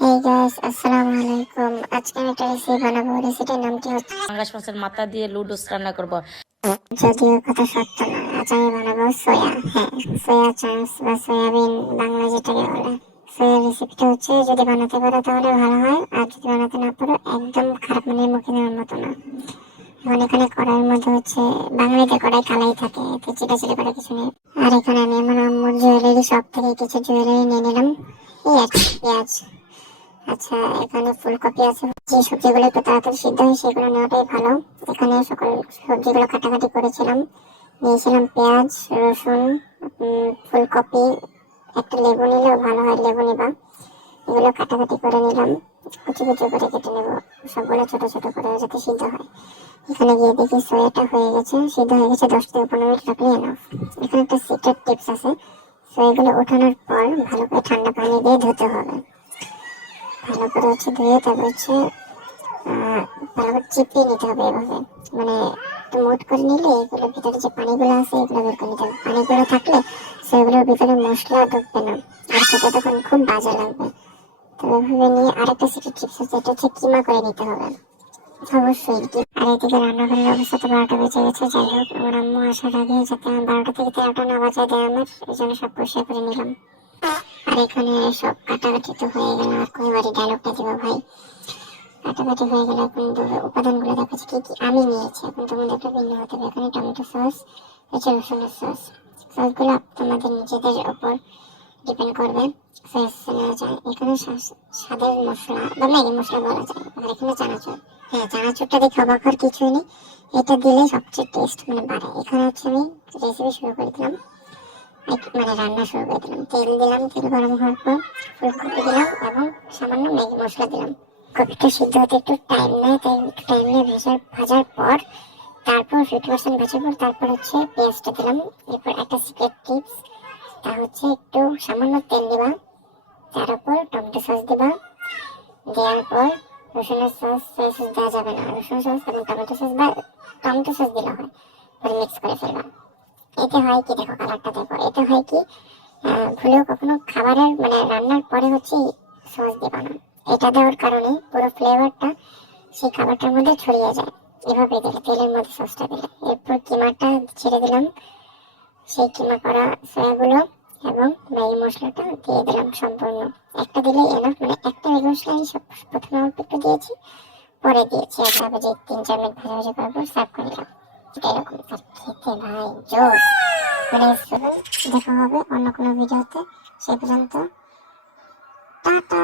Hey guys, আসসালামু আলাইকুম। আজকে আমি একটা রেসিপি বানাবো। রেসিপির নামটি হচ্ছে পাঙ্গাস মাছের মাথা দিয়ে লুডুস রান্না করব। যদিও কথা সত্য নয়। আজ আমি বানাবো সোয়া। হ্যাঁ, সোয়া চাংস বা সয়াবিন বাংলা যেটাকে বলে। সোয়া রেসিপিটা হচ্ছে যদি বানাতে পারো তাহলে ভালো হয়, আর যদি বানাতে না পারো একদম খারাপ, মানে মুখে নেওয়ার মতো না। এখন এখানে কড়াইয়ের মধ্যে হচ্ছে, বাঙালিতে কড়াই কালাই থাকে, এতে চিটাচিটি করে কিছু নেই। আর এখানে আমি আমার আম্মুর জুয়েলারি শপ থেকে কিছু জুয়েলারি নিয়ে নিলাম। এই আর কি, পেঁয়াজ। আচ্ছা, এখানে ফুলকপি আছে। যে সবজিগুলো একটু তাড়াতাড়ি সিদ্ধ হয় সেগুলো নেওয়াটাই ভালো। এখানে সকল সবজিগুলো কাটাকাটি করেছিলাম। নিয়েছিলাম পেঁয়াজ, রসুন, ফুলকপি, একটা লেবু নিলেও ভালো হয়, লেবু নিবা। এগুলো কাটাকাটি করে নিলাম, কুচি কুচি করে কেটে নেবো, সবগুলো ছোট ছোট করে যাতে সিদ্ধ হয়। এখানে গিয়ে দেখি সোয়াটা হয়ে গেছে, সিদ্ধ হয়ে গেছে। 10 থেকে 15 মিনিট রাখলেই এনাফ। এখানে একটা সিক্রেট টিপস আছে, সোয়াগুলো ওঠানোর পর ভালো করে ঠান্ডা পানি দিয়ে ধুতে হবে। ভালো করে ধুয়ে তারপর ভালো করে চিপিয়ে নিতে হবে এভাবে, মানে একটু মুট করে নিলে এগুলোর ভিতরে যে পানিগুলো আছে এগুলো বের করে নিতে হবে। পানিগুলো থাকলে সেগুলোর ভিতরে মশলা ঢুকবে না, আর খেতে তখন খুব বাজে লাগবে। তো এভাবে নিয়ে আরেকটা সিক্রেট টিপস আছে, এটা হচ্ছে কিমা করে নিতে হবে অবশ্যই। আর এদিকে রান্নাঘরের অবস্থা তো 12টা বেজে গেছে। যাই হোক, আমার আম্মু আসার আগে যাতে আমার 12টা থেকে 13টা না বাজায় দেয় আমার, এই জন্য সব পরিষ্কার করে নিলাম। আর এখানে সব কাটাকাটি তো হয়ে গেল, আর কই বাড়ি ডায়লগটা দিব ভাই। কাটাকাটি হয়ে গেলে এখন উপাদানগুলো দেখাচ্ছি কি কি আমি নিয়েছি। এখন তোমাদের একটা ভিন্ন হতে হবে। এখানে টমেটো সস, হচ্ছে রসুনের সস। সসগুলো তোমাদের নিজেদের ওপর ডিপেন্ড করবে, সস নেওয়া যায়। এখানে স্বাদের মশলা বা ম্যাগি মশলা বলা যায়। আর এখানে চানাচুর। হ্যাঁ, চানাচুরটা দেখে অবাক হওয়ার কিছুই নেই, এটা দিলে সবচেয়ে টেস্ট মানে বাড়ে। এখানে হচ্ছে আমি রেসিপি শুরু করে দিলাম, মানে রান্না শুরু করে দিলাম। তেল দিলাম, তেল গরম হওয়ার পর ফুলকপি দিলাম এবং সামান্য ম্যাগি মশলা দিলাম। কপিটা সিদ্ধ হতে একটু টাইম নেয়, তাই একটু টাইম নিয়ে ভাজার পর তারপর 50% ভাজার পর তারপর হচ্ছে পেঁয়াজটা দিলাম। এরপর একটা সিক্রেট টিপস, তা হচ্ছে একটু সামান্য তেল দিবা, তার উপর টমেটো সস দিবা। দেওয়ার পর রসুনের সস, সয়া সস দেওয়া যাবে না, রসুন সস এবং টমেটো সস বা টমেটো সস দিলে হয়, পরে মিক্স করে ফেলবা। এতে হয় কি, দেখো কালারটা দেখো, এতে হয় কি, ভুলেও কখনো খাবারের মানে রান্নার পরে হচ্ছে সস দিবা না। এটা দেওয়ার কারণে পুরো ফ্লেভারটা সেই খাবারটার মধ্যে ছড়িয়ে যায়। এভাবে দিলে, তেলের মধ্যে সসটা দিলে। এরপর কিমাটা ছেড়ে দিলাম, সেই কিমা করা সয়াগুলো এবং ম্যাগি মশলাটা দিয়ে দিলাম সম্পূর্ণ। একটা দিলে এনাফ, মানে একটা ম্যাগি মশলা আমি প্রথমে অল্প একটু দিয়েছি, পরে দিয়েছি। আর তারপর যে 3-4 মিনিট ভাজা ভাজা করার পর সার্ভ করে নিলাম। এটা এরকম, আর খেতে ভাই জোস। মানে দেখা হবে অন্য কোনো ভিডিওতে। সেই পর্যন্ত টাটা।